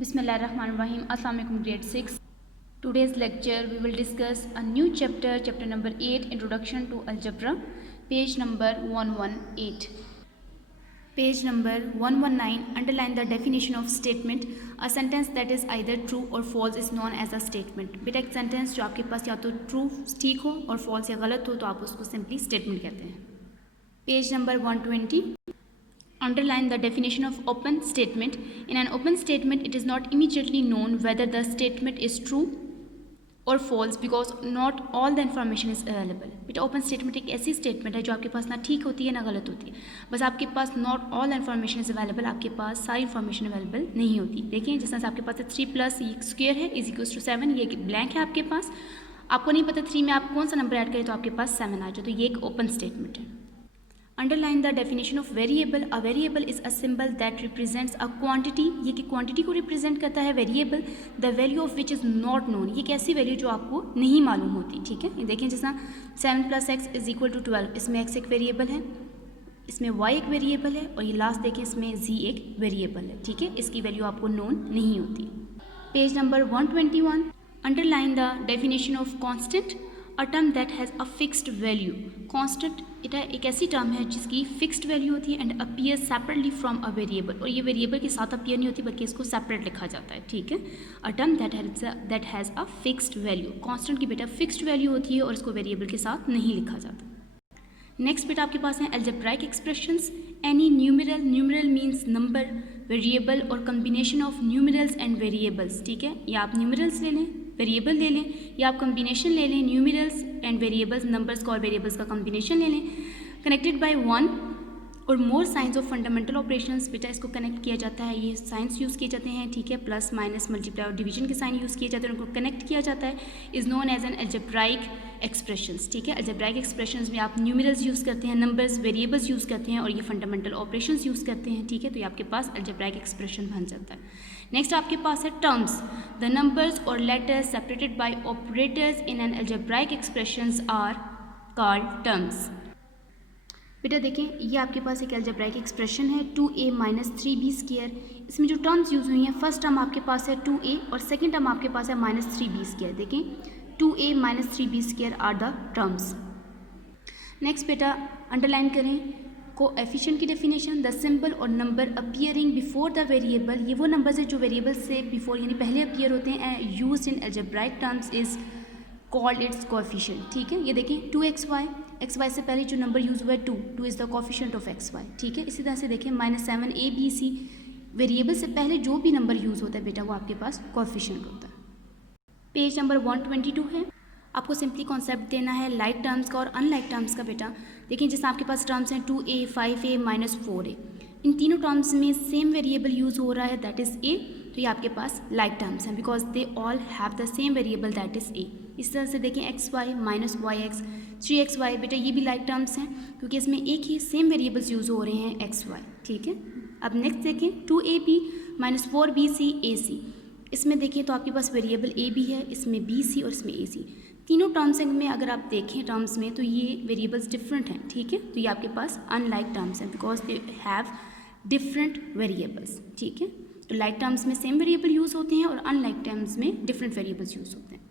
Bismillahirrahmanirrahim. Assalamu alaikum grade 6. Today's lecture we will discuss a new chapter, chapter number 8, Introduction to Algebra, page number 118. Page number 119, underline the definition of statement. A sentence that is either true or false is known as a statement. बेटा एक sentence जो आपके पास या तो true ठीक हो और false या गलत हो तो आप उसको सिंपली स्टेटमेंट कहते हैं. Page number 120. Underline the definition of open statement. In an open statement, it is not immediately known whether the statement is true or false because not all the information is available. बेटा open statement एक ऐसी statement है जो आपके पास ना ठीक होती है ना गलत होती है, बस आपके पास not all information is available, आपके पास सारी इन्फॉर्मेशन अवेलेबल नहीं होती. देखिए जिस तरह से आपके पास 3 प्लस स्क्वायर है इज इक्वल्स टू 7, ये ब्लैंक है आपके पास, आपको नहीं पता 3 में आप कौन सा नंबर ऐड करें तो आपके पास 7 आ जाए, तो ये एक ओपन स्टेटमेंट है. Underline the definition of variable. A variable is a symbol that represents a quantity. ये कि quantity को represent करता है variable, the value of which is not known. ये एक ऐसी value जो आपको नहीं मालूम होती. ठीक है, ये देखें जैसा 7 + x = 12, इसमें x एक variable है, इसमें y एक वेरिएबल है और ये लास्ट देखें इसमें z एक वेरिएबल है. ठीक है, इसकी वैल्यू आपको नोन नहीं होती. Page number 121. Underline the definition of constant. A term that has a fixed value. Constant इटा एक ऐसी टर्म है जिसकी फिक्स्ड वैल्यू होती है and appear separately from a variable, और ये वेरिएबल के साथ अपीयर नहीं होती बल्कि इसको सेपरेट लिखा जाता है. ठीक है, a term that has a fixed value. Constant की बेटा फिक्स्ड वैल्यू होती है और इसको वेरिएबल के साथ नहीं लिखा जाता. नेक्स्ट बेटा आपके पास है algebraic expressions. Any numeral, numeral means number, variable और combination of numerals and variables. ठीक है, या आप न्यूमरल्स ले लें, वेरिएबल ले लें, या आप कम्बिनेशन ले लें, न्यूमरल्स एंड वेरिएबल्स, नंबर्स का और वेरिएबल्स का कम्बिनेशन ले लें. कनेक्टेड बाय 1 और मोर साइंस ऑफ फंडामेंटल ऑपरेशंस. बेटा इसको कनेक्ट किया जाता है, ये साइंस यूज़ किए जाते हैं. ठीक है, प्लस माइनस मल्टीप्लाई और डिवीजन के साइन यूज़ किए जाते हैं, उनको कनेक्ट किया जाता है, is known as an algebraic expressions. ठीक है, अलजेब्राइक एक्सप्रेशंस में आप न्यूमरल्स यूज़ करते हैं, नंबर्स, वेरिएबल्स यूज़ करते हैं और ये फंडामेंटल ऑपरेशंस यूज़ करते हैं. ठीक है, तो ये आपके पास अलजेब्राइक एक्सप्रेशन बन जाता है. नेक्स्ट आपके पास है टर्म्स. द नंबर्स और letters separated by operators in an algebraic expressions are called terms. बेटा देखें ये आपके पास एक अलजेब्राइक एक्सप्रेशन है 2a - 3b². इसमें जो टर्म्स यूज़ हुई हैं, फर्स्ट टर्म आपके पास है 2a और सेकंड टर्म आपके पास है -3b². देखें 2a - 3b² are the terms. Next बेटा अंडरलाइन करें कोएफिशिएंट की डेफिनेशन. द सिंबल और number appearing before the variable, ये वो नंबर्स है जो वेरिएबल से बिफोर यानी पहले अपीयर होते हैं, used in algebraic terms is called its coefficient. ठीक है, ये देखें 2xy, xy से पहले जो नंबर यूज़ हुआ है 2 is the coefficient of xy. ठीक है, इसी तरह से देखें -7abc, वेरिएबल से पहले जो भी नंबर यूज़ होता है बेटा वो आपके पास कोएफिशिएंट होता है. पेज नंबर 122 है. आपको सिंपली कॉन्सेप्ट देना है लाइक टर्म्स का और अनलाइक टर्म्स का. बेटा देखिए जैसे आपके पास टर्म्स हैं 2a, 5a, -4a, इन तीनों टर्म्स में सेम वेरिएबल यूज़ हो रहा है दैट इज़ a, तो ये आपके पास लाइक टर्म्स हैं because they all have the same variable that is a. इस तरह से देखें xy, -yx, 3xy, बेटा ये भी लाइक टर्म्स हैं क्योंकि इसमें एक ही सेम वेरिएबल्स यूज़ हो रहे हैं xy. ठीक है, अब नेक्स्ट देखें 2ab - 4bc ac. इसमें देखिए तो आपके पास वेरिएबल a भी है, इसमें bc और इसमें ac. तीनों टर्म्स में अगर आप देखें टर्म्स में तो ये वेरिएबल्स डिफरेंट हैं. ठीक है, तो ये आपके पास अनलाइक टर्म्स हैं because they have different variables. ठीक है, तो लाइक टर्म्स में सेम वेरिएबल यूज़ होते हैं और अनलाइक टर्म्स में डिफरेंट वेरिएबल्स यूज़ होते हैं.